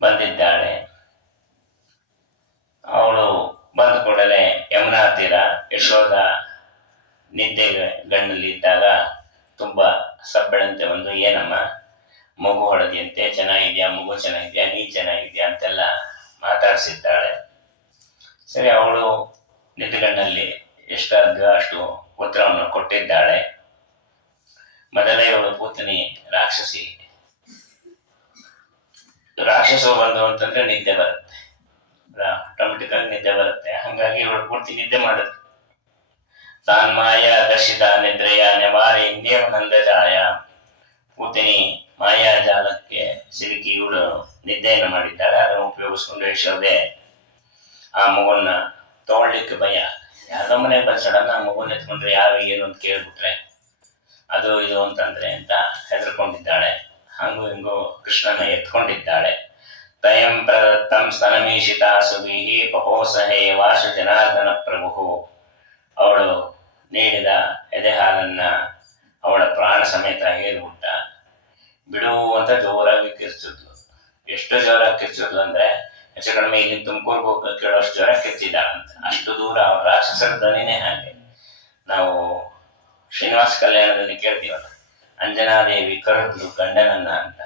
ಬಂದಿದ್ದಾಳೆ. ಅವಳು ಬಂದ ಕೂಡಲೇ ಯಮುನಾ ತೀರ ಯಶೋಧ ನಿದ್ದೆಗಣ್ಣಲ್ಲಿದ್ದಾಗ ತುಂಬ ಸಬ್ಬಳಂತೆ ಒಂದು ಏನಮ್ಮ ಮಗು ಹೊಡೆದಿಯಂತೆ, ಚೆನ್ನಾಗಿದ್ಯಾ, ಮಗು ಚೆನ್ನಾಗಿದ್ಯಾ, ನೀ ಚೆನ್ನಾಗಿದ್ಯಾ ಅಂತೆಲ್ಲ ಮಾತಾಡಿಸಿದ್ದಾಳೆ. ಸರಿ, ಅವಳು ನಿದ್ದೆಗಣ್ಣಲ್ಲಿ ಎಷ್ಟಾದ್ಯೋ ಅಷ್ಟು ಉತ್ತರವನ್ನು ಕೊಟ್ಟಿದ್ದಾಳೆ. ಮೊದಲೇ ಅವಳು ಪೂತನಿ ರಾಕ್ಷಸಿ. ರಾಕ್ಷಸರು ಬಂದು ಅಂತಂದ್ರೆ ನಿದ್ದೆ ಬರುತ್ತೆ, ಆಟೋಮೆಟಿಕ್ ಆಗಿ ನಿದ್ದೆ ಬರುತ್ತೆ. ಹಾಗಾಗಿ ಅವಳು ಪೂರ್ತಿ ನಿದ್ದೆ ಮಾಡುತ್ತೆ. ತಾನ್ ಮಾಯ ದರ್ಶಿತ ನಿದ್ರೆಯ ನೆವಾರಿ ನಂದಜಾಯ. ಪೂತನಿ ಮಾಯಾಜಾಲಕ್ಕೆ ಸಿಲುಕಿ ಇವಳು ನಿದ್ದೆಯನ್ನು ಮಾಡಿದ್ದಾಳೆ. ಅದನ್ನು ಉಪಯೋಗಿಸ್ಕೊಂಡು ಯಶೋದೆ ಆ ಮಗುವನ್ನ ತಗೊಳ್ಲಿಕ್ಕೆ ಭಯ. ಯಾರೋ ಮನೆಗೆ ಬಂದು ಸಡನ್ ಆ ಮಗುನ ಎತ್ಕೊಂಡ್ರೆ ಯಾರು ಏನು ಅಂತ ಕೇಳ್ಬಿಟ್ರೆ ಅದು ಇದು ಅಂತಂದ್ರೆ ಅಂತ ಹೆದರ್ಕೊಂಡಿದ್ದಾಳೆ. ಹಂಗೂ ಹಿಂಗೂ ಕೃಷ್ಣನ ಎತ್ಕೊಂಡಿದ್ದಾಳೆ. ತಯಂ ಪ್ರದತ್ತಂ ಸ್ತನಮೀಶಿತ ಸುಗೀಹಿ ಪಪೋಸಹೇ ವಾಸು ಜನಾರ್ದನ ಪ್ರಭು. ಅವಳು ನೀಡಿದ ಎದೆ ಹಾಲನ್ನ ಅವಳ ಪ್ರಾಣ ಸಮೇತ ಹೇರ್ಬಿಟ್ಟ. ಬಿಡು ಅಂತ ಜೋರಾಗಿ ಕಿರ್ಚಿದ್ಲು. ಎಷ್ಟು ಜೋರಾಗಿ ಕಿರ್ಚಿದ್ಲು ಅಂದ್ರೆ ಹೆಚ್ಚು ಕಡಿಮೆ ಇಲ್ಲಿ ತುಮಕೂರ್ಗೆ ಹೋಗಿ ಕೇಳೋಷ್ಟು ಜ್ವರ ಕಿರ್ಚಿದ್ದಾಳಂತ. ಅಷ್ಟು ದೂರ ಅವ್ರ ರಾಕ್ಷಸರ ಧ್ವನಿನೇ ಹಾಗೆ. ನಾವು ಶ್ರೀನಿವಾಸ ಕಲ್ಯಾಣದಲ್ಲಿ ಕೇಳ್ತೀವಲ್ಲ, ಅಂಜನಾದೇವಿ ಕರೆದ್ಲು ಗಂಡನನ್ನ ಅಂತ.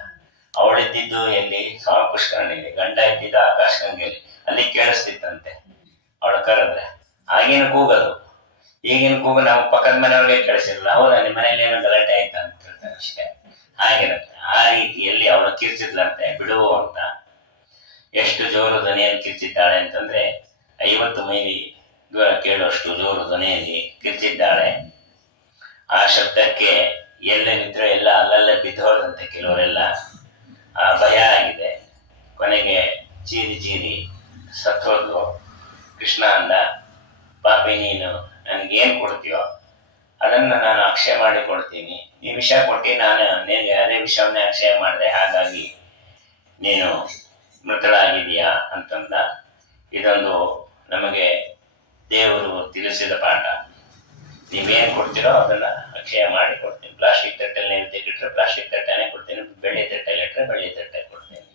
ಅವಳಿದ್ದಿದ್ದು ಎಲ್ಲಿ? ಸ್ವಾಮಿ ಪುಷ್ಕರಣಿಲಿ. ಗಂಡ ಇದ್ದಿದ್ದು ಆಕಾಶ ಗಂಗೆಯಲ್ಲಿ. ಅಲ್ಲಿ ಕೇಳಿಸ್ತಿತ್ತಂತೆ ಅವಳು ಕರೆದ್ರೆ. ಆಗಿನ ಕೂಗದು, ಈಗಿನ ಕೂಗು ನಾವು ಪಕ್ಕದ ಮನೆಯವ್ರಿಗೆ ಕೇಳಿಸಿರಲ್ಲ. ಹೌದಾ, ನಿಮ್ಮ ಮನೇಲಿ ಏನೋ ಗಲಾಟೆ ಆಯ್ತಾ ಅಂತ ಕೇಳ್ತಾರೆ ಅಷ್ಟೇ. ಹಾಗಿರುತ್ತೆ. ಆ ರೀತಿಯಲ್ಲಿ ಅವಳು ಕಿರ್ಚಿದ್ಲಂತೆ ಬಿಡು ಅಂತ. ಎಷ್ಟು ಜೋರು ಧ್ವನಿಯಲ್ಲಿ ಕಿರ್ಚಿದ್ದಾಳೆ ಅಂತಂದ್ರೆ 50 ಮೈಲಿ ದೂರ ಕೇಳುವಷ್ಟು ಜೋರು ಧ್ವನಿಯಲ್ಲಿ ಕಿರ್ಚಿದ್ದಾಳೆ. ಆ ಶಬ್ದಕ್ಕೆ ಎಲ್ಲೇನಿದ್ರು ಎಲ್ಲ ಅಲ್ಲಲ್ಲೇ ಬಿದ್ದೋದಂತೆ ಕೆಲವರೆಲ್ಲ. ಆ ಭಯ ಆಗಿದೆ. ಕೊನೆಗೆ ಚೀರಿ ಚೀರಿ ಸತ್ತೋದ್ಲು. ಕೃಷ್ಣ ಅಂದ, ಪಾಪಿ ನೀನು ನನಗೇನು ಕೊಡ್ತೀಯೋ ಅದನ್ನು ನಾನು ಅಕ್ಷಯ ಮಾಡಿ ಕೊಡ್ತೀನಿ. ನೀ ವಿಷ ಕೊಟ್ಟು ನಾನು ನಿನಗೆ ಅದೇ ವಿಷವನ್ನೇ ಅಕ್ಷಯ ಮಾಡಿದೆ, ಹಾಗಾಗಿ ನೀನು ಮೃತಳಾಗಿದೆಯಾ ಅಂತಂದ. ಇದೊಂದು ನಮಗೆ ದೇವರು ತಿಳಿಸಿದ ಪಾಠ. ನೀವೇನು ಕೊಡ್ತೀರೋ ಅದನ್ನು ಅಕ್ಷಯ ಮಾಡಿ ಕೊಡ್ತೀನಿ. ಪ್ಲಾಸ್ಟಿಕ್ ತಟ್ಟೆಯಲ್ಲಿ ನೈವೇದ್ಯ ಇಟ್ಟರೆ ಪ್ಲಾಸ್ಟಿಕ್ ತಟ್ಟೆನೇ ಕೊಡ್ತೀನಿ, ಬೆಳ್ಳಿ ತಟ್ಟೆಯಲ್ಲಿ ಇಟ್ಟರೆ ಬೆಳ್ಳಿ ತಟ್ಟೆ ಕೊಡ್ತೀನಿ.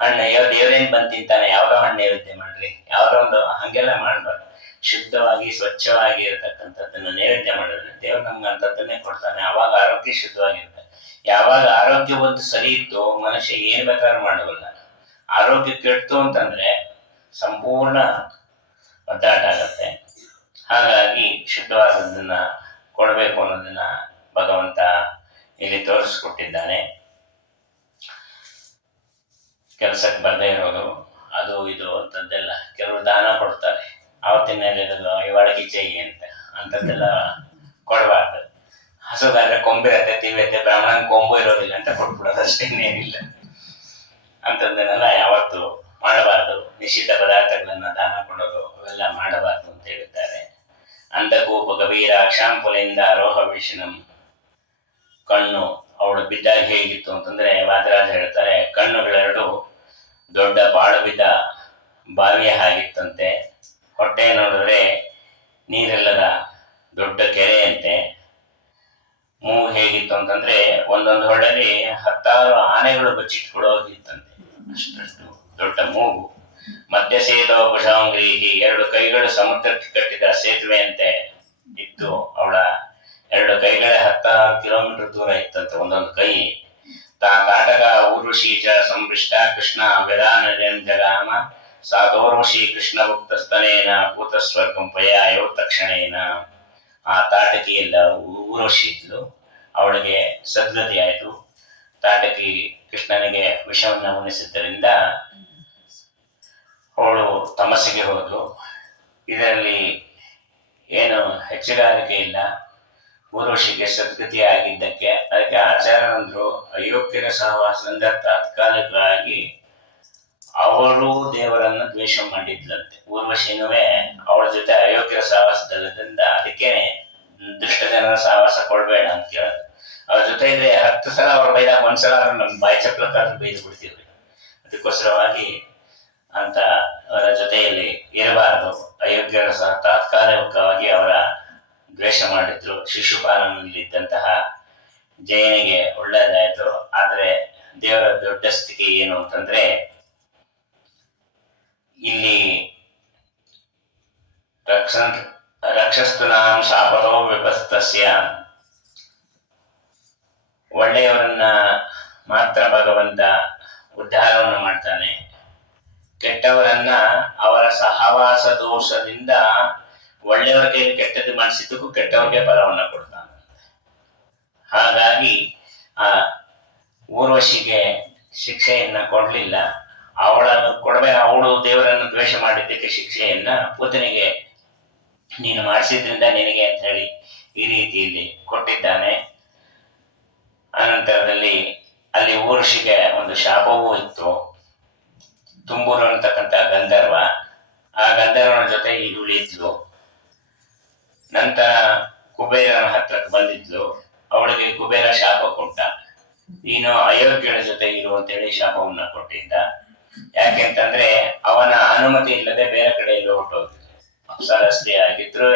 ಹಣ್ಣು ದೇವ್ರೇನು ಬಂದು ತಿಂತಾನೆ, ಯಾವುದೋ ಹಣ್ಣು ನೈವೇದ್ಯ ಮಾಡ್ರಿ, ಯಾವುದೋ ಒಂದು ಹಾಗೆಲ್ಲ ಮಾಡಬಾರ್ದು. ಶುದ್ಧವಾಗಿ ಸ್ವಚ್ಛವಾಗಿ ಇರತಕ್ಕಂಥದ್ದನ್ನು ನೈವೇದ್ಯ ಮಾಡಿದ್ರೆ ದೇವ್ರು ನಮ್ಗೆ ಅಂಥದ್ದನ್ನೇ ಕೊಡ್ತಾನೆ. ಆವಾಗ ಆರೋಗ್ಯ ಶುದ್ಧವಾಗಿರುತ್ತೆ. ಯಾವಾಗ ಆರೋಗ್ಯ ಒಂದು ಸರಿ ಇತ್ತು ಮನುಷ್ಯ ಏನು ಬೇಕಾದ್ರೂ ಮಾಡಬಲ್ಲ. ಆರೋಗ್ಯ ಕೆಡ್ತು ಅಂತಂದ್ರೆ ಸಂಪೂರ್ಣ ಒದ್ದಾಟ ಆಗತ್ತೆ. ಹಾಗಾಗಿ ಶುದ್ಧವಾದದ್ದನ್ನ ಕೊಡಬೇಕು ಅನ್ನೋದನ್ನ ಭಗವಂತ ಇಲ್ಲಿ ತೋರಿಸ್ಕೊಟ್ಟಿದ್ದಾನೆ. ಕೆಲಸಕ್ಕೆ ಬರದೇ ಇರೋದು ಅದು ಇದು ಅಂತದ್ದೆಲ್ಲ ಕೆಲವರು ದಾನ ಕೊಡ್ತಾರೆ. ಆವತ್ತಿನಲ್ಲಿರೋದು ಇವಾಳಗಿ ಚೈಯಿ ಅಂತದ್ದೆಲ್ಲ ಕೊಡಬಾರ್ದು. ಹಸುಗಾದ್ರೆ ಕೊಂಬಿರತ್ತೆ, ತಿವಿಯತ್ತೆ, ಬ್ರಾಹ್ಮಣನ ಕೊಂಬು ಇರೋದಿಲ್ಲ ಅಂತ ಕೊಟ್ಬಿಡೋದು ಅಷ್ಟೇ, ಇನ್ನೇನಿಲ್ಲ. ಅಂಥದ್ದನ್ನೆಲ್ಲ ಯಾವತ್ತು ಮಾಡಬಾರ್ದು. ನಿಶ್ಚಿತ ಪದಾರ್ಥಗಳನ್ನ ದಾನ ಕೊಡೋದು ಅವೆಲ್ಲ ಮಾಡಬಾರ್ದು ಅಂತ ಹೇಳುತ್ತಾರೆ. ಅಂಧಕೂಪ ಗಭೀರ ಕ್ಷಾಂಪುಲಿಂದ ರೋಹ ವಿಷ್ಣಂ. ಕಣ್ಣು ಅವಳು ಬಿದ್ದಾಗ ಹೇಗಿತ್ತು ಅಂತಂದ್ರೆ ವಾದರಾಜ ಹೇಳ್ತಾರೆ, ಕಣ್ಣುಗಳೆರಡು ದೊಡ್ಡ ಪಾಳು ಬಿದ್ದ ಬಾವಿಯ ಹಾಗಿತ್ತಂತೆ. ಹೊಟ್ಟೆ ನೋಡಿದ್ರೆ ನೀರೆಲ್ಲದ ದೊಡ್ಡ ಕೆರೆಯಂತೆ. ಮೂಗು ಹೇಗಿತ್ತು ಅಂತಂದ್ರೆ ಒಂದೊಂದು ಹೊಳೆಯಲ್ಲಿ 10 ಆನೆಗಳು ಬಚ್ಚಿಟ್ಕೊಡೋದಿತ್ತಂತೆ, ಅಷ್ಟು ದೊಡ್ಡ ಮೂಗು. ಮಧ್ಯ ಸೇತೋ ಭುಜಾಂಗ್ರೀಹಿ. 2 ಕೈಗಳು ಸಮುದ್ರಕ್ಕೆ ಕಟ್ಟಿದ ಸೇತುವೆಯಂತೆ ಇತ್ತು. ಅವಳ 2 ಕೈಗಳೇ 16 ಕಿಲೋಮೀಟರ್ ದೂರ ಇತ್ತಂತೆ ಒಂದೊಂದು ಕೈ. ಕಾಟಕ ಊರ್ವಶೀಚ ಸಂಪೃಷ್ಟ ಕೃಷ್ಣ ವೇದಾನ ಜಗಾಮ ಸಾಧೋರ್ವಶಿ ಕೃಷ್ಣ ಭಕ್ತಸ್ತನೇನ ಭೂತ ಸ್ವರ್ಗಂ ಪಯಾಯೋ ತಕ್ಷಣೇನ. ಆ ತಾಟಕಿಯೆಲ್ಲ ಊರ್ವಶಿ ಇದ್ಲು, ಅವಳಿಗೆ ಸದ್ಗತಿ ಆಯಿತು. ತಾಟಕಿ ಕೃಷ್ಣನಿಗೆ ವಿಷವನ್ನು ಉಣಿಸಿದ್ದರಿಂದ ಅವಳು ತಮಸ್ಸಿಗೆ ಹೋದಳು. ಇದರಲ್ಲಿ ಏನು ಹೆಚ್ಚುಗಾರಿಕೆ ಇಲ್ಲ. ಊರ್ವಶಿಗೆ ಸದ್ಗತಿ ಆಗಿದ್ದಕ್ಕೆ ಅದಕ್ಕೆ ಆಚಾರ್ಯರಂದ್ರು ಅಯೋಗ್ಯರ ಸಹವಾಸದಿಂದ ತಾತ್ಕಾಲಿಕವಾಗಿ ಅವಳು ದೇವರನ್ನು ದ್ವೇಷ ಮಾಡಿದ್ಲಂತೆ. ಊರ್ವಶಿನುವೆ ಅವಳ ಜೊತೆ ಅಯೋಗ್ಯರ ಸಹವಾಸದಲ್ಲಿದ್ದರಿಂದ ಅದಕ್ಕೆ ದುಷ್ಟ ಜನರ ಸಹವಾಸ ಕೊಡಬೇಡ ಅಂತ ಕೇಳೋದು. ಅವ್ರ ಜೊತೆ ಇದ್ರೆ 10 ಸಲ ಅವ್ರ ಬೈದಾಗ 1 ಸಲ ನಮ್ಮ ಬಾಯಿ ಚಪ್ಲಕ್ಕಾದ್ರೂ ಬೈದು ಬಿಡ್ತೀವ್ರಿ. ಅದಕ್ಕೋಸ್ಕರವಾಗಿ ಅಂತ ಅವರ ಜೊತೆಯಲ್ಲಿ ಇರಬಾರದು. ಅಯೋಗ್ಯರ ಸಹ ತಾತ್ಕಾಲಿಕವಾಗಿ ಅವರ ದ್ವೇಷ ಮಾಡಿದ್ರು. ಶಿಶುಪಾಲನಲ್ಲಿದ್ದಂತಹ ಜಯನಿಗೆ ಒಳ್ಳೆಯದಾಯಿತು. ಆದರೆ ದೇವರ ದೊಡ್ಡ ಸ್ಥಿತಿ ಏನು ಅಂತಂದ್ರೆ ಇಲ್ಲಿ ರಕ್ಷಸ್ತುನಾಂ ಶಾಪತೋ ವಿಪಸ್ತಸ್ಯ, ಒಳ್ಳೆಯವರನ್ನ ಮಾತ್ರ ಭಗವಂತ ಉದ್ಧಾರವನ್ನು ಮಾಡ್ತಾನೆ, ಕೆಟ್ಟವರನ್ನ ಅವರ ಸಹವಾಸ ದೋಷದಿಂದ ಒಳ್ಳೆಯವರ ಕೈಯಲ್ಲಿ ಕೆಟ್ಟದ್ದು ಮಾಡಿಸಿದ್ದಕ್ಕೂ ಕೆಟ್ಟವರಿಗೆ ಫಲವನ್ನು ಕೊಡ್ತಾನೆ. ಹಾಗಾಗಿ ಆ ಊರ್ವಶಿಗೆ ಶಿಕ್ಷೆಯನ್ನ ಕೊಡ್ಲಿಲ್ಲ. ಅವಳು ದೇವರನ್ನು ದ್ವೇಷ ಮಾಡಿದ್ದಕ್ಕೆ ಶಿಕ್ಷೆಯನ್ನ ಪೂತನಿಗೆ ನೀನು ಮಾಡಿಸಿದ್ರಿಂದ ನಿನಗೆ ಅಂತ ಹೇಳಿ ಈ ರೀತಿಯಲ್ಲಿ ಕೊಟ್ಟಿದ್ದಾನೆ. ಅನಂತರದಲ್ಲಿ ಅಲ್ಲಿ ಊರ್ವಶಿಗೆ ಒಂದು ಶಾಪವೂ ಇತ್ತು. ತುಂಬೂರು ಅಂತಕ್ಕಂಥ ಗಂಧರ್ವ, ಆ ಗಂಧರ್ವನ ಜೊತೆ ಇವಳಿದ್ಲು. ನಂತರ ಕುಬೇರನ ಹತ್ರಕ್ಕೆ ಬಂದಿದ್ಲು. ಅವಳಿಗೆ ಕುಬೇರ ಶಾಪ ಕೊಟ್ಟ, ನೀನು ಅಯೋಗ್ಯಳ ಜೊತೆ ಇರು ಅಂತೇಳಿ ಶಾಪವನ್ನ ಕೊಟ್ಟಿದ್ದ. ಯಾಕೆಂತಂದ್ರೆ ಅವನ ಅನುಮತಿ ಇಲ್ಲದೆ ಬೇರೆ ಕಡೆ ಎಲ್ಲೋ ಹೊರಟೋಗಿದ್ಲು. ಅಪ್ಸರಸ್ತ್ರೀ ಆಗಿದ್ರು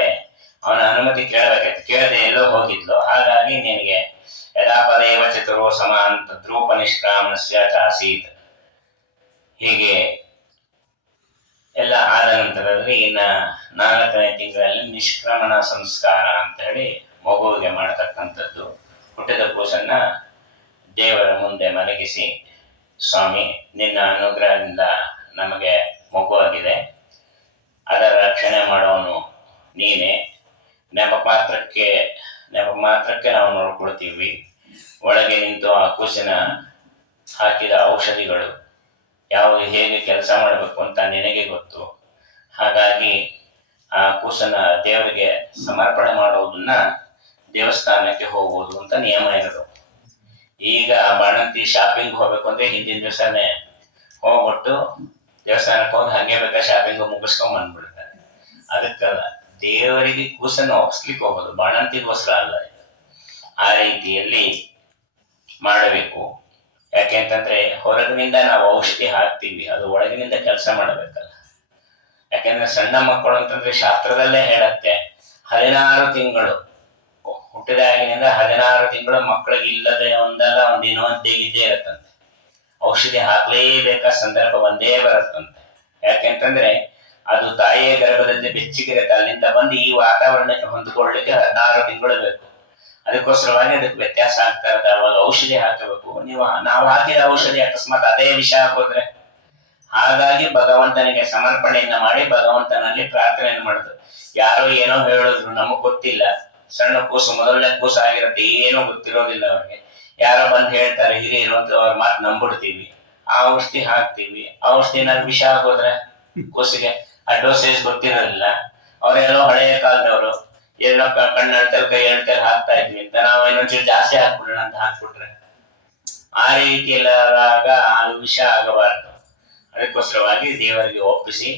ಅವನ ಅನುಮತಿ ಕೇಳಬೇಕಾಯ್ತು, ಕೇಳದೆ ಎಲ್ಲೋ ಹೋಗಿದ್ಲು. ಹಾಗಾಗಿ ನಿನಗೆ ಯದಾ ಪದೇವ ಚತುರೋ ಸಮಾಂತ ದ್ರೂಪ ನಿಷ್ಕ್ರಾಮಸ್ಯ ಚಾಸೀತ್, ಹೀಗೆ ಎಲ್ಲ ಆದ ನಂತರದಲ್ಲಿ ಇನ್ನ 4ನೇ ತಿಂಗಳಲ್ಲಿ ನಿಷ್ಕ್ರಮಣ ಸಂಸ್ಕಾರ ಅಂತ ಹೇಳಿ ಮಗುವಿಗೆ ಮಾಡತಕ್ಕಂಥದ್ದು. ಹುಟ್ಟಿದ ಕೂಸನ್ನ ದೇವರ ಮುಂದೆ ಮಲಗಿಸಿ, ಸ್ವಾಮಿ ನಿನ್ನ ಅನುಗ್ರಹದಿಂದ ನಮಗೆ ಮಗುವಾಗಿದೆ, ಅದರ ರಕ್ಷಣೆ ಮಾಡೋನು ನೀನೇ, ನೆಪ ಮಾತ್ರಕ್ಕೆ ನಾವು ನೋಡ್ಕೊಳ್ತೀವಿ. ಒಳಗೆ ನಿಂತು ಆ ಕೂಸಿನ ಹಾಕಿದ ಔಷಧಿಗಳು ಯಾವಾಗ ಹೇಗೆ ಕೆಲಸ ಮಾಡಬೇಕು ಅಂತ ನಿನಗೆ ಗೊತ್ತು. ಹಾಗಾಗಿ ಆ ಕೂಸನ್ನ ದೇವರಿಗೆ ಸಮರ್ಪಣೆ ಮಾಡೋದನ್ನ ದೇವಸ್ಥಾನಕ್ಕೆ ಹೋಗುವುದು ಅಂತ ನಿಯಮ ಇರೋದು. ಈಗ ಬಾಣಂತಿ ಶಾಪಿಂಗ್ ಹೋಗ್ಬೇಕು ಅಂದ್ರೆ ಹಿಂದಿನ ದಿವಸನೇ ಹೋಗ್ಬಿಟ್ಟು ದೇವಸ್ಥಾನಕ್ಕೆ ಹೋಗಿ ಹಂಗೆ ಬೇಕಾ ಶಾಪಿಂಗ್ ಮುಗಿಸ್ಕೊಂಡ್ ಬಂದ್ಬಿಡ್ತಾರೆ. ಅದಕ್ಕಲ್ಲ, ದೇವರಿಗೆ ಕೂಸನ್ನು ಒಪ್ಸ್ಲಿಕ್ಕೆ ಹೋಗೋದು, ಬಾಣಂತಿಗೋಸ್ಕರ ಅಲ್ಲ. ಆ ರೀತಿಯಲ್ಲಿ ಮಾಡಬೇಕು. ಯಾಕೆಂತಂದ್ರೆ ಹೊರಗಿನಿಂದ ನಾವು ಔಷಧಿ ಹಾಕ್ತೀವಿ, ಅದು ಒಳಗಿನಿಂದ ಕೆಲಸ ಮಾಡಬೇಕಲ್ಲ. ಯಾಕೆಂದ್ರೆ ಸಣ್ಣ ಮಕ್ಕಳು ಅಂತಂದ್ರೆ ಶಾಸ್ತ್ರದಲ್ಲೇ ಹೇಳತ್ತೆ 16 ತಿಂಗಳು ಹುಟ್ಟಿದಾಗಿನಿಂದ 16 ತಿಂಗಳು ಮಕ್ಕಳಿಗೆ ಇಲ್ಲದೆ ಒಂದಲ್ಲ ಒಂದು ಇನ್ನೊಂದೇ ಇದ್ದೇ ಇರತ್ತಂತೆ. ಔಷಧಿ ಹಾಕ್ಲೇಬೇಕಾದ ಸಂದರ್ಭ ಒಂದೇ ಬರತ್ತಂತೆ. ಯಾಕೆಂತಂದ್ರೆ ಅದು ತಾಯಿಯ ಗರ್ಭದಲ್ಲಿ ಬೆಚ್ಚಗಿರುತ್ತೆ, ಅಲ್ಲಿಂದ ಬಂದು ಈ ವಾತಾವರಣಕ್ಕೆ ಹೊಂದಿಕೊಳ್ಳಲಿಕ್ಕೆ 16 ತಿಂಗಳು ಬೇಕು. ಅದಕ್ಕೋಸ್ಕರವಾಗಿ ಅದಕ್ಕೆ ವ್ಯತ್ಯಾಸ ಆಗ್ತಾ ಇರುತ್ತೆ. ಅವಾಗ ಔಷಧಿ ಹಾಕಬೇಕು. ನಾವು ಹಾಕಿದ ಔಷಧಿ ಅಕಸ್ಮಾತ್ ಅದೇ ವಿಷ ಹಾಕೋದ್ರೆ, ಹಾಗಾಗಿ ಭಗವಂತನಿಗೆ ಸಮರ್ಪಣೆಯನ್ನ ಮಾಡಿ ಭಗವಂತನಲ್ಲಿ ಪ್ರಾರ್ಥನೆಯನ್ನು ಮಾಡುದು. ಯಾರೋ ಏನೋ ಹೇಳಿದ್ರು, ನಮಗ್ ಗೊತ್ತಿಲ್ಲ, ಸಣ್ಣ ಕೂಸು, ಮೊದಲನೇ ಕೂಸು ಆಗಿರುತ್ತೆ, ಏನೋ ಗೊತ್ತಿರೋದಿಲ್ಲ ಅವ್ರಿಗೆ. ಯಾರೋ ಬಂದು ಹೇಳ್ತಾರೆ ಹಿರಿಯರು ಅಂತ, ಅವ್ರ ಮಾತು ನಂಬಿಡ್ತೀವಿ, ಆ ಔಷಧಿ ಹಾಕ್ತಿವಿ. ಆ ಔಷಧಿ ಏನಾದ್ರು ವಿಷ ಹಾಕೋದ್ರೆ ಕೂಸಿಗೆ ಆ ಡೋಸೇಜ್ ಗೊತ್ತಿರೋದಿಲ್ಲ. ಅವ್ರೆಲ್ಲೋ ಹಳೆಯ ಕಾಲದವರು ಏನೋ ಕಣ್ಣಳ್ತಲ್ ಕೈ ಎಳ್ತಲ್ ಹಾಕ್ತಾ ಇದ್ವಿ ಅಂತ ನಾವು ಇನ್ನೊಂಚೂರು ಜಾಸ್ತಿ ಹಾಕ್ಬಿಡೋಣ ಅಂತ ಹಾಕ್ಬಿಟ್ರೆ ಆ ರೀತಿ ಎಲ್ಲ ಅದು ವಿಷ ಆಗಬಾರ್ದು. ಅದಕ್ಕೋಸ್ಕರವಾಗಿ ದೇವರಿಗೆ ಒಪ್ಪಿಸಿ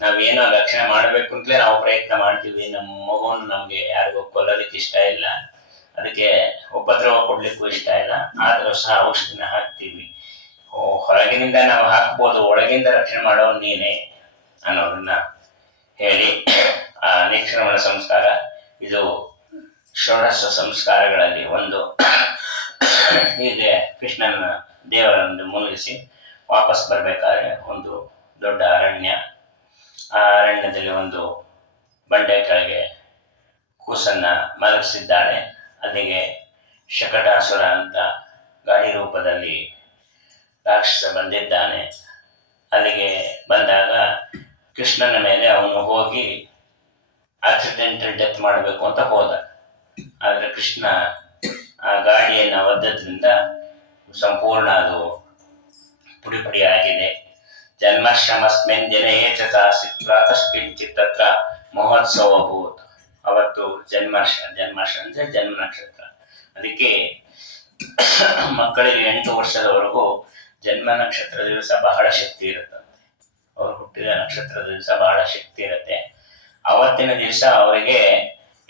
ನಾವೇನೋ ರಕ್ಷಣೆ ಮಾಡ್ಬೇಕು ಅಂತಲೇ ನಾವು ಪ್ರಯತ್ನ ಮಾಡ್ತೀವಿ. ನಮ್ಮ ಮಗುವನ್ನು ನಮ್ಗೆ ಯಾರಿಗೂ ಕೊಲ್ಲೋದಕ್ಕೆ ಇಷ್ಟ ಇಲ್ಲ, ಅದಕ್ಕೆ ಉಪದ್ರವ ಕೊಡ್ಲಿಕ್ಕೂ ಇಷ್ಟ ಇಲ್ಲ. ಆದರೂ ಸಹ ಔಷಧಿನ ಹಾಕ್ತೀವಿ. ಹೊರಗಿನಿಂದ ನಾವು ಹಾಕ್ಬೋದು, ಒಳಗಿಂದ ರಕ್ಷಣೆ ಮಾಡೋನು ನೀನೇ ಅನ್ನೋದನ್ನ ಹೇಳಿ ಆ ನಿಕ್ಷೇಪಣ ಸಂಸ್ಕಾರ ಇದು ಷೋಡಶ ಸಂಸ್ಕಾರಗಳಲ್ಲಿ ಒಂದು. ಹೀಗೆ ಕೃಷ್ಣನ ದೇವರನ್ನು ಮುಳುಗಿಸಿ ವಾಪಸ್ ಬರ್ಬೇಕಾದ್ರೆ ಒಂದು ದೊಡ್ಡ ಅರಣ್ಯ, ಆ ಅರಣ್ಯದಲ್ಲಿ ಒಂದು ಬಂಡೆ ಕೆಳಗೆ ಕೂಸನ್ನ ಮಲಗಿಸಿದ್ದಾಳೆ. ಅಲ್ಲಿಗೆ ಶಕಟಾಸುರ ಅಂತ ಗಾಳಿ ರೂಪದಲ್ಲಿ ರಾಕ್ಷಸ ಬಂದಿದ್ದಾನೆ. ಅಲ್ಲಿಗೆ ಬಂದಾಗ ಕೃಷ್ಣನ ಮೇಲೆ ಅವನು ಹೋಗಿ ಆಕ್ಸಿಡೆಂಟಲ್ ಡೆತ್ ಮಾಡಬೇಕು ಅಂತ ಹೋದ. ಆದರೆ ಕೃಷ್ಣ ಆ ಗಾಡಿಯನ್ನು ಒದ್ದದ್ರಿಂದ ಸಂಪೂರ್ಣ ಅದು ಪುಡಿ ಪುಡಿ ಆಗಿದೆ. ಜನ್ಮಾಷ್ಟಮಸ್ಮಿನ್ ದಿನೇ ಪ್ರಾತಃಕಿಂಚಿತ್ ತತ್ರ ಮಹೋತ್ಸವ ಭೂತ್. ಅವತ್ತು ಜನ್ಮಾಷ್ಟ ಅಂದ್ರೆ ಜನ್ಮ ನಕ್ಷತ್ರ. ಅದಕ್ಕೆ ಮಕ್ಕಳಿಗೆ 8 ವರ್ಷದವರೆಗೂ ಜನ್ಮ ನಕ್ಷತ್ರ ದಿವಸ ಬಹಳ ಶಕ್ತಿ ಇರುತ್ತಂತೆ. ಅವರು ಹುಟ್ಟಿದ ನಕ್ಷತ್ರದ ದಿವಸ ಬಹಳ ಶಕ್ತಿ ಇರುತ್ತೆ. ಅವತ್ತಿನ ದಿವಸ ಅವರಿಗೆ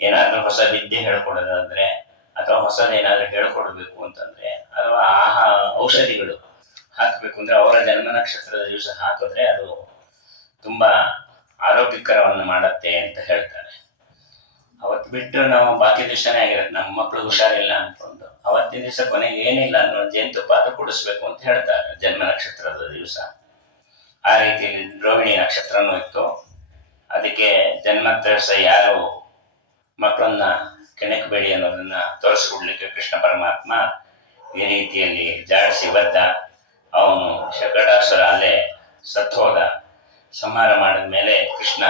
ಏನಾದ್ರೂ ಹೊಸ ವಿದ್ಯೆ ಹೇಳ್ಕೊಡೋದಾದ್ರೆ ಅಥವಾ ಹೊಸದೇನಾದ್ರೂ ಹೇಳ್ಕೊಡ್ಬೇಕು ಅಂತಂದ್ರೆ ಅಥವಾ ಔಷಧಿಗಳು ಹಾಕಬೇಕು ಅಂದ್ರೆ ಅವರ ಜನ್ಮ ನಕ್ಷತ್ರದ ದಿವಸ ಹಾಕಿದ್ರೆ ಅದು ತುಂಬಾ ಆರೋಗ್ಯಕರವನ್ನು ಮಾಡತ್ತೆ ಅಂತ ಹೇಳ್ತಾರೆ. ಅವತ್ತು ಬಿಟ್ಟು ನಾವು ಬಾಕಿ ದಿವಸನೇ ಆಗಿರುತ್ತೆ, ನಮ್ಮ ಮಕ್ಳು ಹುಷಾರಿಲ್ಲ ಅನ್ಕೊಂಡು ಅವತ್ತಿನ ದಿವಸ ಕೊನೆಗೆ ಏನಿಲ್ಲ ಅನ್ನೋ ಜೇನುತುಪ್ಪ ಅದು ಕುಡಿಸ್ಬೇಕು ಅಂತ ಹೇಳ್ತಾರೆ ಜನ್ಮ ನಕ್ಷತ್ರದ ದಿವಸ. ಆ ರೀತಿಯಲ್ಲಿ ರೋಹಿಣಿ ನಕ್ಷತ್ರನೂ ಇತ್ತು. ಅದಕ್ಕೆ ಜನ್ಮದ ದಿವಸ ಯಾರು ಮಕ್ಕಳನ್ನ ಕೆಣಕಬೇಡಿ ಅನ್ನೋದನ್ನ ತೋರಿಸ್ಕೊಡ್ಲಿಕ್ಕೆ ಕೃಷ್ಣ ಪರಮಾತ್ಮ ಈ ರೀತಿಯಲ್ಲಿ ಜಾಡಿಸಿ ಬದ್ದ. ಅವನು ಶಕಟಾಸುರ ಅಲ್ಲೇ ಸತ್ತೋದ. ಸಂಹಾರ ಮಾಡಿದ ಮೇಲೆ ಕೃಷ್ಣ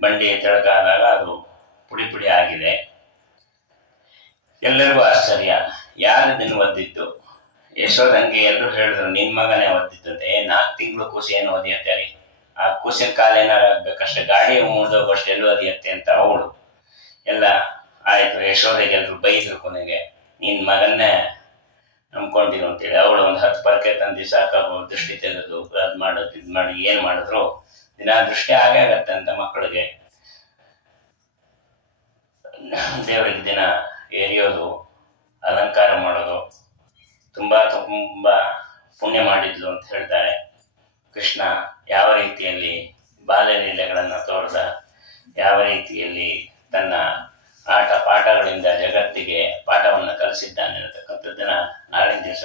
ಬಂಡಿ ತೆಳಗಾದಾಗ ಅದು ಪುಡಿ ಪುಡಿ ಆಗಿದೆ. ಎಲ್ಲರಿಗೂ ಆಶ್ಚರ್ಯ, ಯಾರು ಇದನ್ನು ಒದ್ದಿದ್ದು? ಯಶೋದಂಗೆ ಎಲ್ಲರೂ ಹೇಳಿದ್ರು, ನಿನ್ ಮಗನೇ ಒದ್ದಿದ್ದದೆ. 4 ತಿಂಗಳು ಕೂಸು ಏನು ಒದಿಯತ್ತೆ ರೀ, ಆ ಕೂಸಿನ ಕಾಲ ಏನಾರು ಆಗ್ಬೇಕಷ್ಟೇ, ಗಾಡಿ ಮುಗಿದೋಗಷ್ಟು ಎಲ್ಲೂ ಒದಿಯತ್ತೆ ಅಂತ ಅವಳು ಎಲ್ಲ ಆಯ್ತು. ಯಶೋದೆಗೆ ಎಲ್ರು ಬೈದ್ರು. ಕೊನೆಗೆ ನಿನ್ ಮಗನ್ನೇ ನಂಬ್ಕೊಂಡಿರು ಅಂತೇಳಿ ಅವಳು ಒಂದು 10 ಪರಕೆ ತಂದು ಸಾಕಾಗೋ ದೃಷ್ಟಿ ತೆಗೆದು ಅದ್ ಮಾಡೋದು ಇದ್ ಮಾಡಿ ಏನ್ ಮಾಡಿದ್ರು ದಿನ ದೃಷ್ಟಿ ಆಗೇ ಆಗತ್ತೆ ಅಂತ ಮಕ್ಕಳಿಗೆ. ದೇವರಿಗೆ ದಿನ ಎರಿಯೋದು, ಅಲಂಕಾರ ಮಾಡೋದು, ತುಂಬಾ ಪುಣ್ಯ ಮಾಡಿದ್ಲು ಅಂತ ಹೇಳ್ತಾರೆ. ಕೃಷ್ಣ ಯಾವ ರೀತಿಯಲ್ಲಿ ಬಾಲ್ಯಲೀಲೆಗಳನ್ನು ತೋರ್ದ, ಯಾವ ರೀತಿಯಲ್ಲಿ ತನ್ನ ಆಟ ಪಾಠಗಳಿಂದ ಜಗತ್ತಿಗೆ ಪಾಠವನ್ನು ಕಲಿಸಿದ್ದಾನೆ ಅನ್ನತಕ್ಕಂಥದ್ದನ್ನ ನಾಳಿನ ದಿವಸ